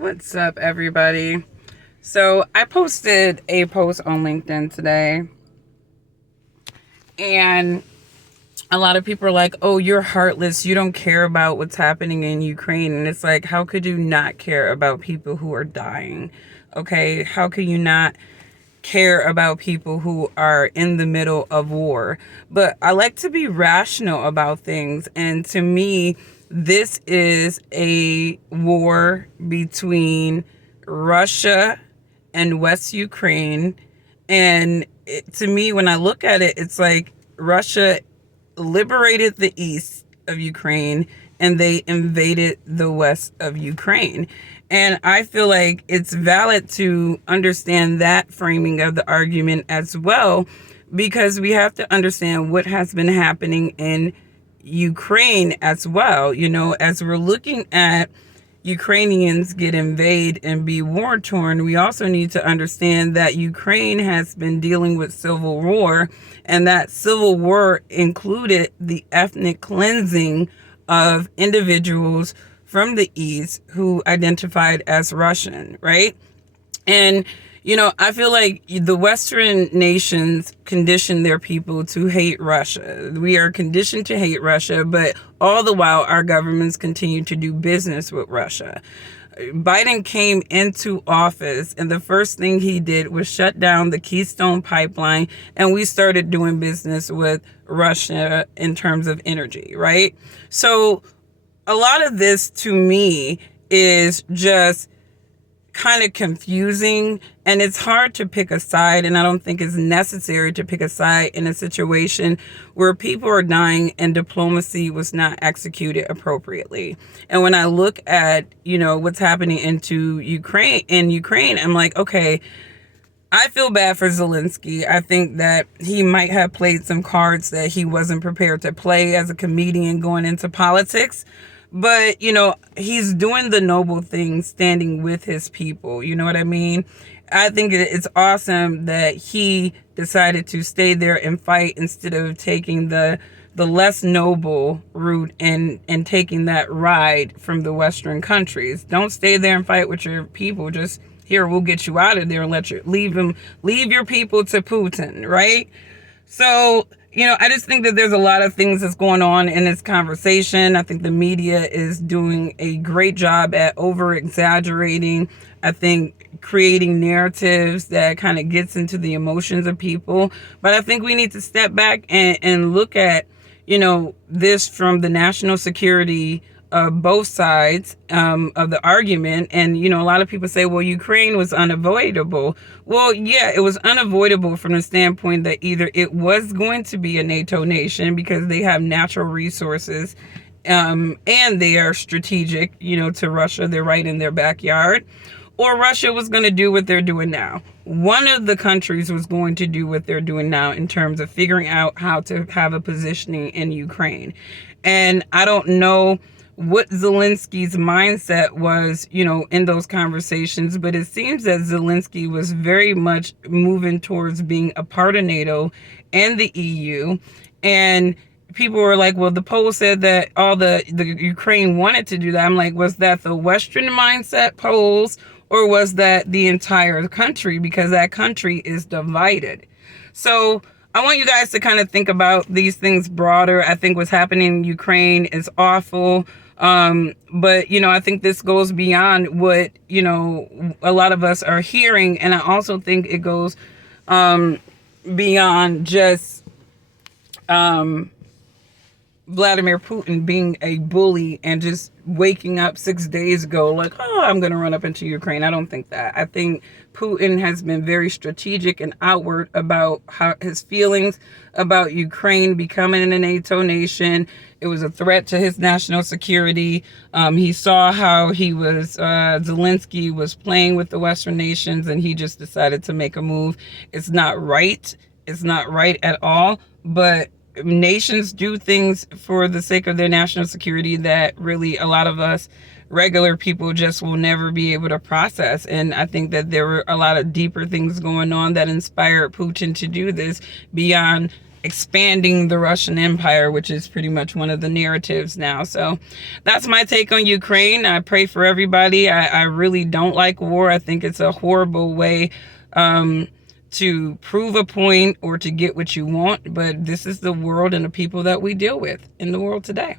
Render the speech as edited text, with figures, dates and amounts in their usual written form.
What's up, everybody? So, I posted a post on LinkedIn today, and a lot of people are like, oh, you're heartless. You don't care about what's happening in Ukraine. And it's like, how could you not care about people who are dying? Okay. How could you not care about people who are in the middle of war? But I like to be rational about things. And to me, this is a war between Russia and West Ukraine. And to me, when I look at it, it's like Russia liberated the east of Ukraine and they invaded the west of Ukraine. And I feel like it's valid to understand that framing of the argument as well, because we have to understand what has been happening in Ukraine as well. You know, as we're looking at Ukrainians get invade and be war torn, we also need to understand that Ukraine has been dealing with civil war, and that civil war included the ethnic cleansing of individuals from the East who identified as Russian, right? And, you know, I feel like the Western nations condition their people to hate Russia. We are conditioned to hate Russia, but all the while our governments continue to do business with Russia. Biden came into office and the first thing he did was shut down the Keystone Pipeline, and we started doing business with Russia in terms of energy, right? So a lot of this to me is just kind of confusing, and it's hard to pick a side, and I don't think it's necessary to pick a side in a situation where people are dying and diplomacy was not executed appropriately. And when I look at, you know, what's happening in Ukraine, I'm like, okay, I feel bad for Zelensky. I think that he might have played some cards that he wasn't prepared to play as a comedian going into politics. But, you know, he's doing the noble thing, standing with his people. You know what I mean? I think it's awesome that he decided to stay there and fight instead of taking the less noble route and taking that ride from the Western countries. Don't stay there and fight with your people. Just here, we'll get you out of there and leave your people to Putin, right? So, you know, I just think that there's a lot of things that's going on in this conversation. I think the media is doing a great job at over exaggerating. I think creating narratives that kind of gets into the emotions of people. But I think we need to step back and look at, you know, this from the national security of both sides of the argument. And, you know, a lot of people say, well, Ukraine was unavoidable. Well, yeah, it was unavoidable from the standpoint that either it was going to be a NATO nation because they have natural resources and they are strategic, you know, to Russia. They're right in their backyard. Or Russia was going to do what they're doing now. One of the countries was going to do what they're doing now in terms of figuring out how to have a positioning in Ukraine. And I don't know what Zelensky's mindset was, you know, in those conversations, but it seems that Zelensky was very much moving towards being a part of NATO and the EU. And people were like, well, the poll said that all the Ukraine wanted to do that. I'm like, was that the Western mindset polls, or was that the entire country? Because that country is divided. So I want you guys to kind of think about these things broader. I think what's happening in Ukraine is awful. But, you know, I think this goes beyond what, you know, a lot of us are hearing. And I also think it goes beyond just Vladimir Putin being a bully and just waking up 6 days ago like, oh, I'm going to run up into Ukraine. I don't think that. I think Putin has been very strategic and outward about how his feelings about Ukraine becoming a NATO nation. It was a threat to his national security. He saw how Zelensky was playing with the Western nations, and he just decided to make a move. It's not right. It's not right at all. But nations do things for the sake of their national security that really a lot of us regular people just will never be able to process. And I think that there were a lot of deeper things going on that inspired Putin to do this beyond expanding the Russian Empire, which is pretty much one of the narratives now. So that's my take on Ukraine. I pray for everybody. I really don't like war. I think it's a horrible way to prove a point or to get what you want. But this is the world and the people that we deal with in the world today.